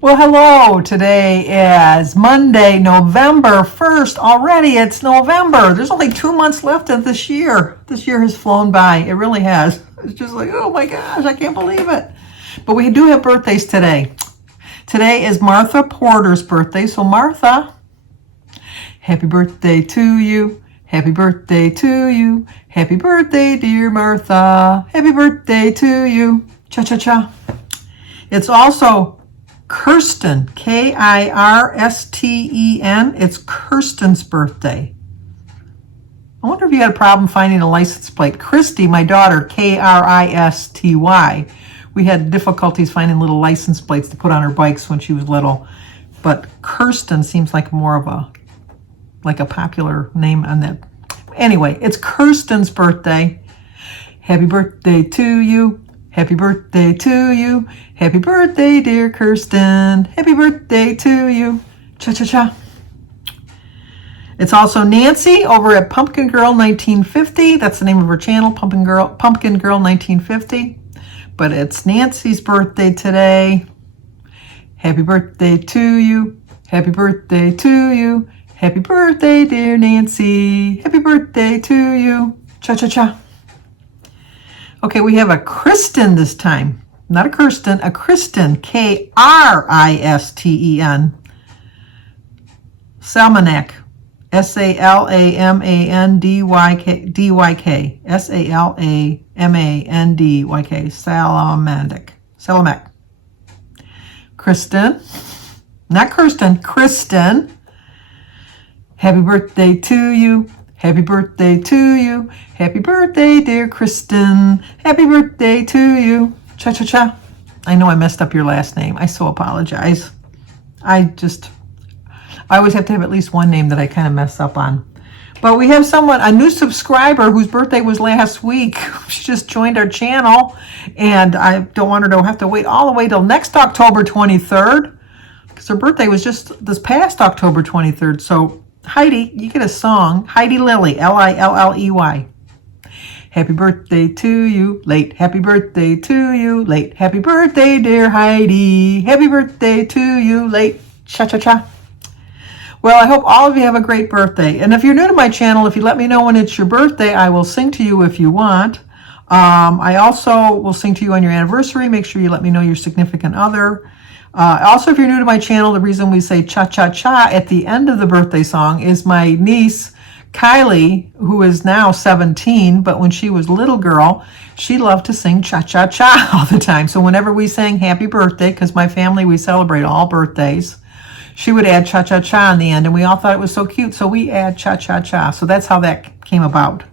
Well, hello. Today is Monday, November 1st. Already it's November. There's only 2 months left of this year. This year has flown by. It really has. It's just like, oh my gosh, I can't believe it. But we do have birthdays today. Today is Martha Porter's birthday. So Martha, happy birthday to you. Happy birthday to you. Happy birthday, dear Martha. Happy birthday to you. Cha-cha-cha. It's also Kirsten, Kirsten. It's Kirsten's birthday. I wonder if you had a problem finding a license plate. Christy, my daughter, Kristy. We had difficulties finding little license plates to put on her bikes when she was little. But Kirsten seems like more of a popular name on that. Anyway, it's Kirsten's birthday. Happy birthday to you. Happy birthday to you. Happy birthday, dear Kirsten. Happy birthday to you. Cha-cha-cha. It's also Nancy over at Pumpkin Girl 1950. That's the name of her channel, Pumpkin Girl 1950. But it's Nancy's birthday today. Happy birthday to you. Happy birthday to you. Happy birthday, dear Nancy. Happy birthday to you. Cha-cha-cha. Okay, we have a Kristen this time. Not a Kirsten, a Kristen. Kristen. Salmanek. Salamandyk. Salamandyk. Salamek. Kristen. Not Kirsten, Kristen. Happy birthday to you. Happy birthday to you. Happy birthday, dear Kristen. Happy birthday to you. Cha-cha-cha. I know I messed up your last name. I so apologize. I always have to have at least one name that I kind of mess up on. But we have a new subscriber whose birthday was last week. She just joined our channel, and I don't want her to have to wait all the way till next October 23rd, because her birthday was just this past October 23rd. So Heidi, you get a song. Heidi Lily, Lilley. Happy birthday to you, late. Happy birthday to you, late. Happy birthday, dear Heidi. Happy birthday to you, late. Cha-cha-cha. Well, I hope all of you have a great birthday. And if you're new to my channel, if you let me know when it's your birthday, I will sing to you if you want. I also will sing to you on your anniversary. Make sure you let me know your significant other. Also, if you're new to my channel, the reason we say cha-cha-cha at the end of the birthday song is my niece, Kylie, who is now 17, but when she was a little girl, she loved to sing cha-cha-cha all the time. So whenever we sang happy birthday, because my family, we celebrate all birthdays, she would add cha-cha-cha in the end, and we all thought it was so cute, so we add cha-cha-cha. So that's how that came about.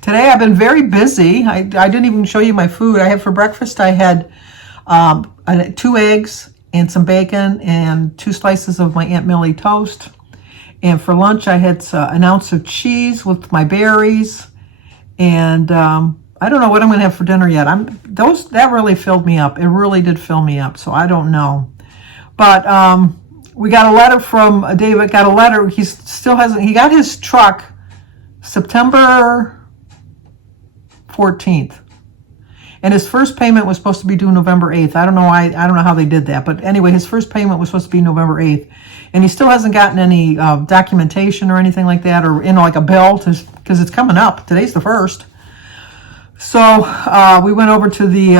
Today I've been very busy. I didn't even show you my food. I had for breakfast, I had 2 eggs and some bacon and 2 slices of my Aunt Millie toast. And for lunch, I had an ounce of cheese with my berries. And I don't know what I'm going to have for dinner yet. That really filled me up. It really did fill me up. So I don't know. But we got a letter from David. Got a letter. He got his truck September 14th. And his first payment was supposed to be due November 8th. I don't know how they did that. But anyway, his first payment was supposed to be November 8th. And he still hasn't gotten any documentation or anything like that, or like a bill, because it's coming up. Today's the 1st. So we went over to the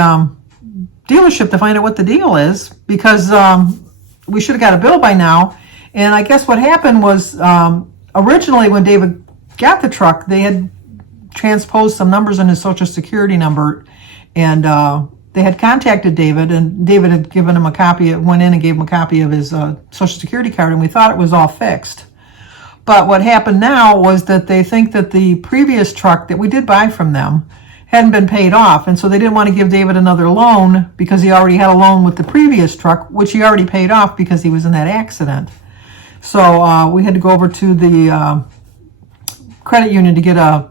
dealership to find out what the deal is, because we should have got a bill by now. And I guess what happened was originally when David got the truck, they had transposed some numbers in his Social Security number. And they had contacted David, and David had given him went in and gave him a copy of his Social Security card, and we thought it was all fixed. But what happened now was that they think that the previous truck that we did buy from them hadn't been paid off, and so they didn't want to give David another loan because he already had a loan with the previous truck, which he already paid off because he was in that accident. So we had to go over to the credit union to get a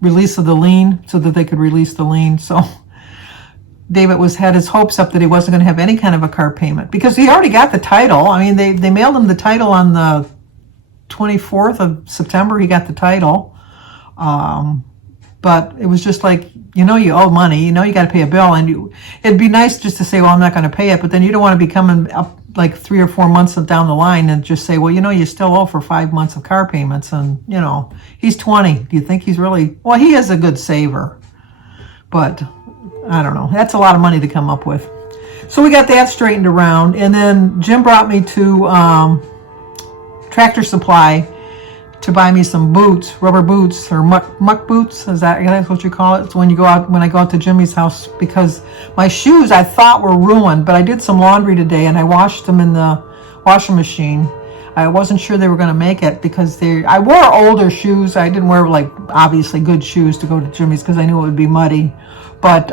release of the lien so that they could release the lien. So David had his hopes up that he wasn't going to have any kind of a car payment because he already got the title. I mean, they mailed him the title on the 24th of September. He got the title. But it was just like, you owe money, you got to pay a bill, and it'd be nice just to say, well, I'm not going to pay it, but then you don't want to be coming up like 3 or 4 months down the line and just say, well, you still owe for 5 months of car payments, and he's 20. Do you think he's really? Well, he is a good saver, but I don't know. That's a lot of money to come up with. So we got that straightened around, and then Jim brought me to Tractor Supply to buy me some boots, rubber boots, or muck boots. That's what you call it? It's when I go out to Jimmy's house, because my shoes I thought were ruined, but I did some laundry today and I washed them in the washing machine. I wasn't sure they were going to make it because I wore older shoes. I didn't wear obviously good shoes to go to Jimmy's because I knew it would be muddy, but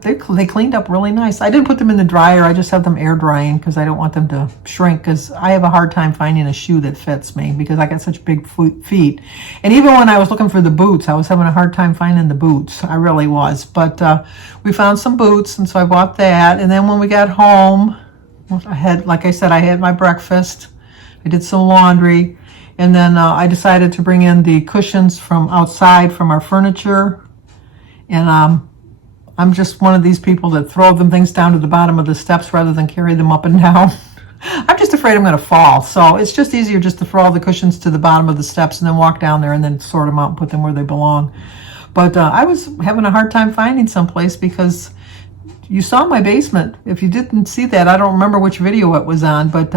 they cleaned up really nice. I didn't put them in the dryer. I just have them air drying because I don't want them to shrink, because I have a hard time finding a shoe that fits me because I got such big feet. And even when I was looking for the boots, I was having a hard time finding the boots. I really was. But we found some boots, and so I bought that. And then when we got home, I had my breakfast. I did some laundry. And then I decided to bring in the cushions from outside from our furniture. And I'm just one of these people that throw them things down to the bottom of the steps rather than carry them up and down. I'm just afraid I'm going to fall. So it's just easier just to throw all the cushions to the bottom of the steps and then walk down there and then sort them out and put them where they belong. But I was having a hard time finding someplace because you saw my basement. If you didn't see that, I don't remember which video it was on, but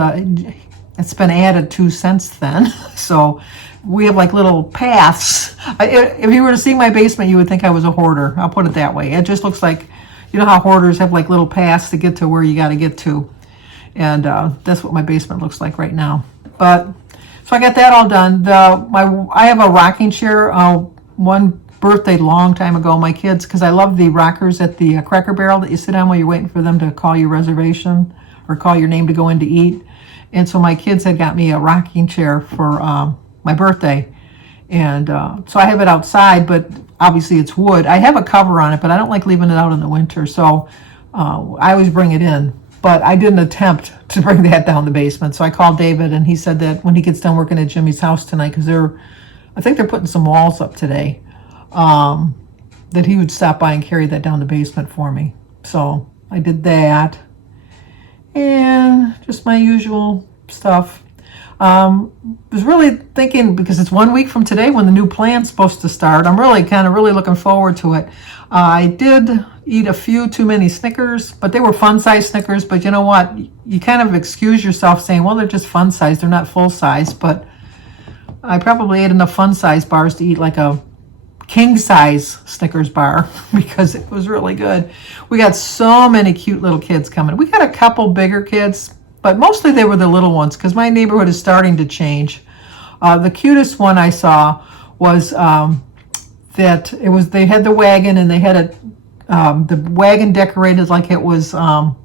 it's been added to since then. So we have little paths. If you were to see my basement, you would think I was a hoarder. I'll put it that way. It just looks like, how hoarders have little paths to get to where you got to get to. And that's what my basement looks like right now. But so I got that all done. I have a rocking chair. One birthday long time ago, my kids, because I love the rockers at the Cracker Barrel that you sit on while you're waiting for them to call your reservation or call your name to go in to eat. And so my kids had got me a rocking chair for my birthday, and so I have it outside, but obviously it's wood. I have a cover on it, but I don't like leaving it out in the winter, so I always bring it in, but I didn't attempt to bring that down the basement. So I called David, and he said that when he gets done working at Jimmy's house tonight, because I think they're putting some walls up today, that he would stop by and carry that down the basement for me. So I did that, and just my usual stuff. Was really thinking, because it's 1 week from today when the new plan's supposed to start. I'm really looking forward to it. I did eat a few too many Snickers, but they were fun size Snickers. But you know what? You kind of excuse yourself saying, well, they're just fun size. They're not full size. But I probably ate enough fun size bars to eat like a king size Snickers bar because it was really good. We got so many cute little kids coming. We got a couple bigger kids, but mostly they were the little ones because my neighborhood is starting to change. The cutest one I saw was they had the wagon, and they had the wagon decorated like it was not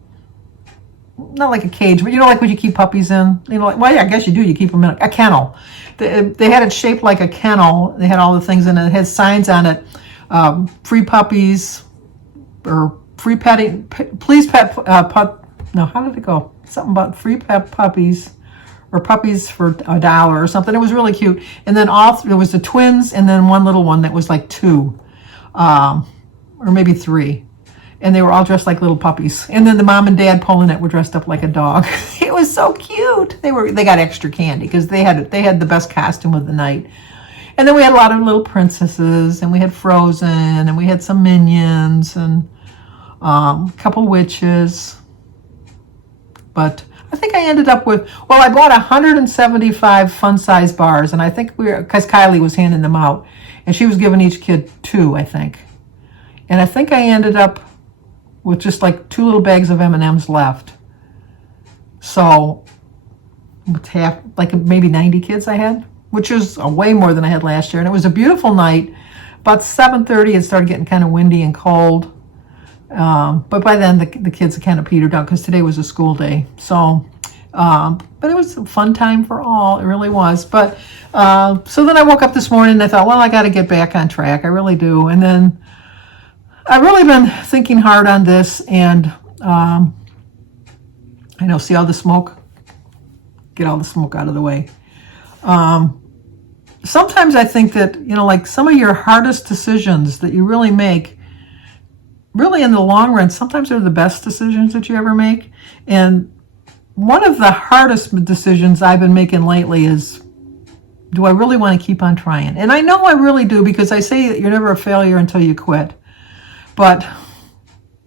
like a cage, but like what you keep puppies in. Well, yeah, I guess you do. You keep them in a kennel. They had it shaped like a kennel. They had all the things in it. It had signs on it, free puppies, or free petting, please pet, no, how did it go? Something about free pet puppies, or puppies for $1 or something. It was really cute. And then there was the twins, and then one little one that was like 2, or maybe 3. And they were all dressed like little puppies. And then the mom and dad pulling it were dressed up like a dog. It was so cute. They got extra candy because they had the best costume of the night. And then we had a lot of little princesses, and we had Frozen, and we had some Minions, and a couple witches. But I think I ended up with, I bought 175 fun-size bars, and I think because Kylie was handing them out, and she was giving each kid 2, I think. And I think I ended up with just like 2 little bags of M&Ms left. So it's half, like maybe 90 kids I had, which is way more than I had last year. And it was a beautiful night. About 7:30, it started getting kind of windy and cold. But by then the kids had kind of petered out because today was a school day. So, but it was a fun time for all. It really was. But so then I woke up this morning and I thought, well, I got to get back on track. I really do. And then I've really been thinking hard on this, and I know, see all the smoke? Get all the smoke out of the way. sometimes I think that, like some of your hardest decisions that you really make, really in the long run, sometimes they're the best decisions that you ever make. And one of the hardest decisions I've been making lately is, do I really want to keep on trying? And I know I really do, because I say that you're never a failure until you quit. But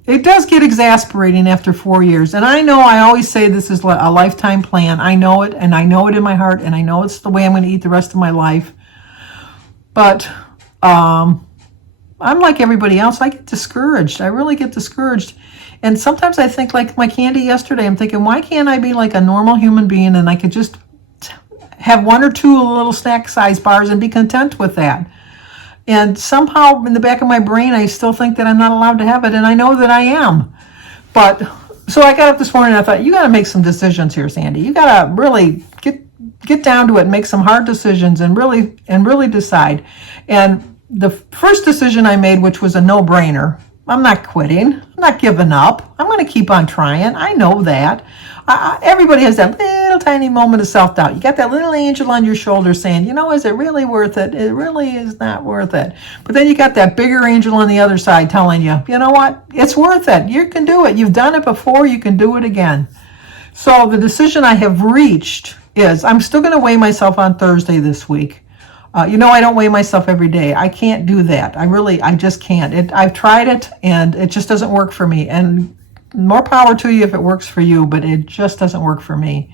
it does get exasperating after 4 years. And I know I always say this is a lifetime plan. I know it, and I know it in my heart, and I know it's the way I'm going to eat the rest of my life. But I'm like everybody else. I get discouraged. I really get discouraged. And sometimes I think, like my candy yesterday, I'm thinking, why can't I be like a normal human being and I could just have 1 or 2 little snack size bars and be content with that? And somehow in the back of my brain, I still think that I'm not allowed to have it, and I know that I am. But so I got up this morning and I thought, you got to make some decisions here, Sandy. You got to really get down to it and make some hard decisions and really decide. And the first decision I made, which was a no-brainer, I'm not quitting. I'm not giving up. I'm going to keep on trying. I know that. Everybody has that little tiny moment of self-doubt. You got that little angel on your shoulder saying, is it really worth it? It really is not worth it. But then you got that bigger angel on the other side telling you, you know what? It's worth it. You can do it. You've done it before. You can do it again. So the decision I have reached is I'm still going to weigh myself on Thursday this week. I don't weigh myself every day. I can't do that. I just can't. I've tried it, and it just doesn't work for me. And more power to you if it works for you, but it just doesn't work for me.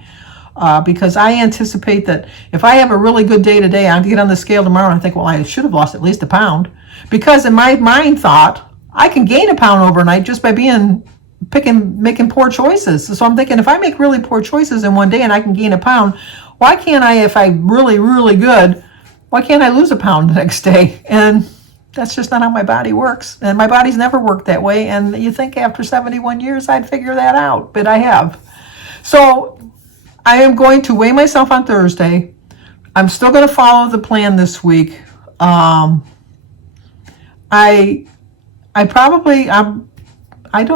Because I anticipate that if I have a really good day today, I'll get on the scale tomorrow and I think, well, I should have lost at least a pound. Because in my mind thought, I can gain a pound overnight just by making poor choices. So I'm thinking, if I make really poor choices in one day and I can gain a pound, why can't I, if I'm really, really good, why can't I lose a pound the next day? And that's just not how my body works. And my body's never worked that way. And you think after 71 years, I'd figure that out, but I have. So I am going to weigh myself on Thursday. I'm still going to follow the plan this week. I don't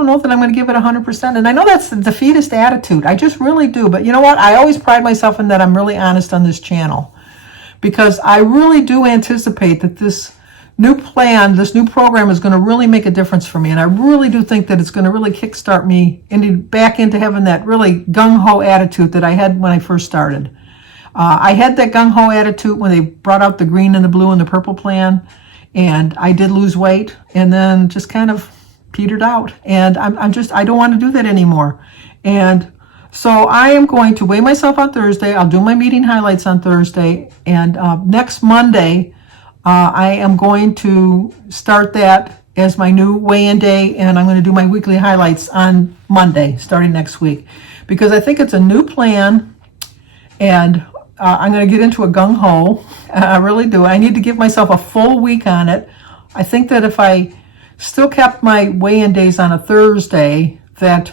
know that I'm going to give it 100%. And I know that's the defeatist attitude. I just really do. But you know what? I always pride myself in that I'm really honest on this channel. Because I really do anticipate that this new plan, this new program is going to really make a difference for me. And I really do think that it's going to really kickstart me back into having that really gung-ho attitude that I had when I first started. I had that gung-ho attitude when they brought out the green and the blue and the purple plan. And I did lose weight and then just kind of petered out. And I don't want to do that anymore. And so I am going to weigh myself on Thursday. I'll do my meeting highlights on Thursday. And next Monday, I am going to start that as my new weigh-in day. And I'm going to do my weekly highlights on Monday, starting next week. Because I think it's a new plan. And I'm going to get into a gung-ho. I really do. I need to give myself a full week on it. I think that if I still kept my weigh-in days on a Thursday, that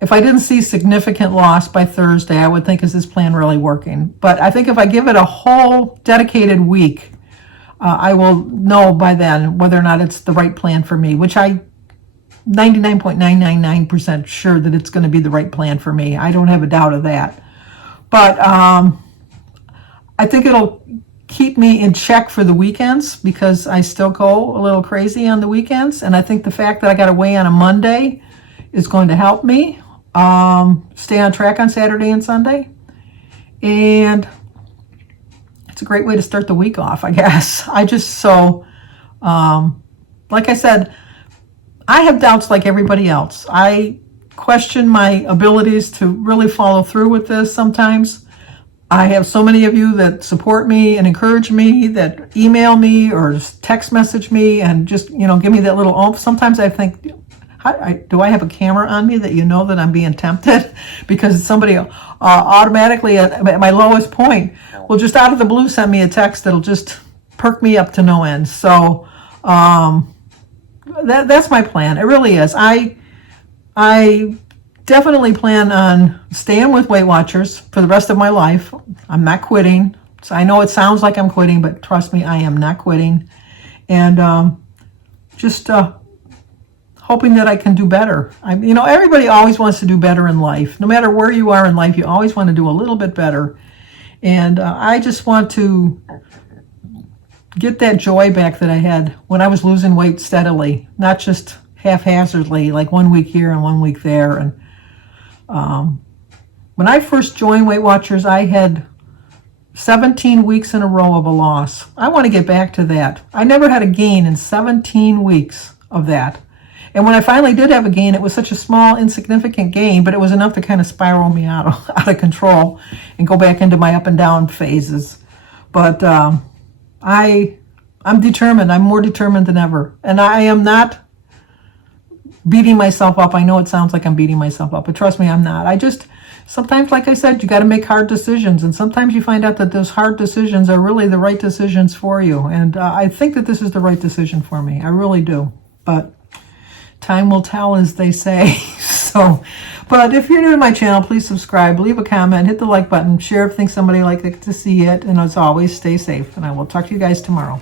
if I didn't see significant loss by Thursday, I would think, is this plan really working? But I think if I give it a whole dedicated week, I will know by then whether or not it's the right plan for me, which I 99.999% sure that it's going to be the right plan for me. I don't have a doubt of that. But I think it'll keep me in check for the weekends, because I still go a little crazy on the weekends. And I think the fact that I got to weigh on a Monday is going to help me stay on track on Saturday and Sunday. And it's a great way to start the week off, I guess. Like I said, I have doubts like everybody else. I question my abilities to really follow through with this sometimes. I have so many of you that support me and encourage me, that email me or text message me and just, give me that little oomph. Sometimes I think, do I have a camera on me that that I'm being tempted? Because somebody automatically at my lowest point will just out of the blue send me a text that'll just perk me up to no end. So that's my plan. It really is. I definitely plan on staying with Weight Watchers for the rest of my life. I'm not quitting. So I know it sounds like I'm quitting, but trust me, I am not quitting. And just hoping that I can do better. Everybody always wants to do better in life. No matter where you are in life, you always want to do a little bit better. And I just want to get that joy back that I had when I was losing weight steadily, not just haphazardly, like 1 week here and 1 week there. And when I first joined Weight Watchers, I had 17 weeks in a row of a loss. I want to get back to that. I never had a gain in 17 weeks of that. And when I finally did have a gain, it was such a small, insignificant gain, but it was enough to kind of spiral me out of control and go back into my up and down phases. But I'm determined. I'm more determined than ever. And I am not beating myself up. I know it sounds like I'm beating myself up, but trust me, I'm not. I just, sometimes, like I said, you got to make hard decisions. And sometimes you find out that those hard decisions are really the right decisions for you. And I think that this is the right decision for me. I really do. But time will tell, as they say. So, but if you're new to my channel, please subscribe, leave a comment, hit the like button, share if you think somebody would like to see it. And as always, stay safe. And I will talk to you guys tomorrow.